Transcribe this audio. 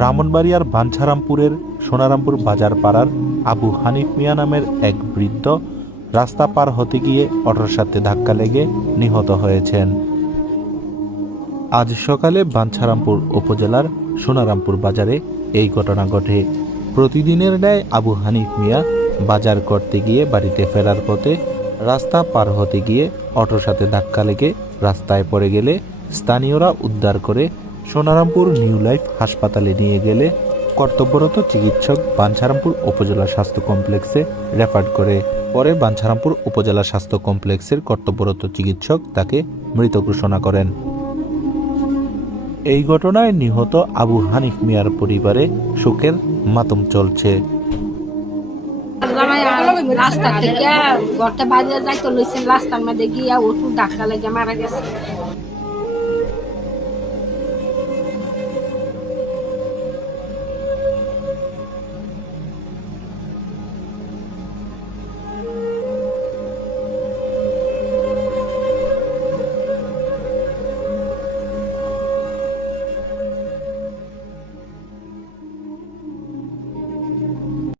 ব্রাহ্মণবাড়িয়ার বাঞ্ছারামপুরের সোনারামপুর বাজার পাড়ার আবু হানিফ মিয়া নামের এক বৃদ্ধ রাস্তা পার হতে গিয়ে অটোর সাথে ধাক্কা লেগে নিহত হয়েছেন। আজ সকালে বাঞ্ছারামপুর উপজেলার সোনারামপুর বাজারে এই ঘটনা ঘটে। প্রতিদিনের ন্যায় আবু হানিফ মিয়া বাজার করতে গিয়ে বাড়িতে ফেরার পথে রাস্তা পার হতে গিয়ে অটোর সাথে ধাক্কা লেগে রাস্তায় পড়ে গেলে স্থানীয়রা উদ্ধার করে সোনারামপুর নিউ লাইফ হাসপাতালে নিয়ে গেলে কর্তব্যরত চিকিৎসক বাঞ্ছারামপুর উপজেলা স্বাস্থ্য কমপ্লেক্সে রেফার করে। পরে বাঞ্ছারামপুর উপজেলা স্বাস্থ্য কমপ্লেক্সের কর্তব্যরত চিকিৎসক তাকে মৃত ঘোষণা করেন। এই ঘটনায় নিহত আবু হানিফ মিয়ার পরিবারে শোকের মাতম চলছে। রাস্তা থেকে ঘরটা বাইরে যাইতে লইছেন, রাস্তার মধ্যে গিয়া ওটু ধাক্কা লেগে মারা গেছে।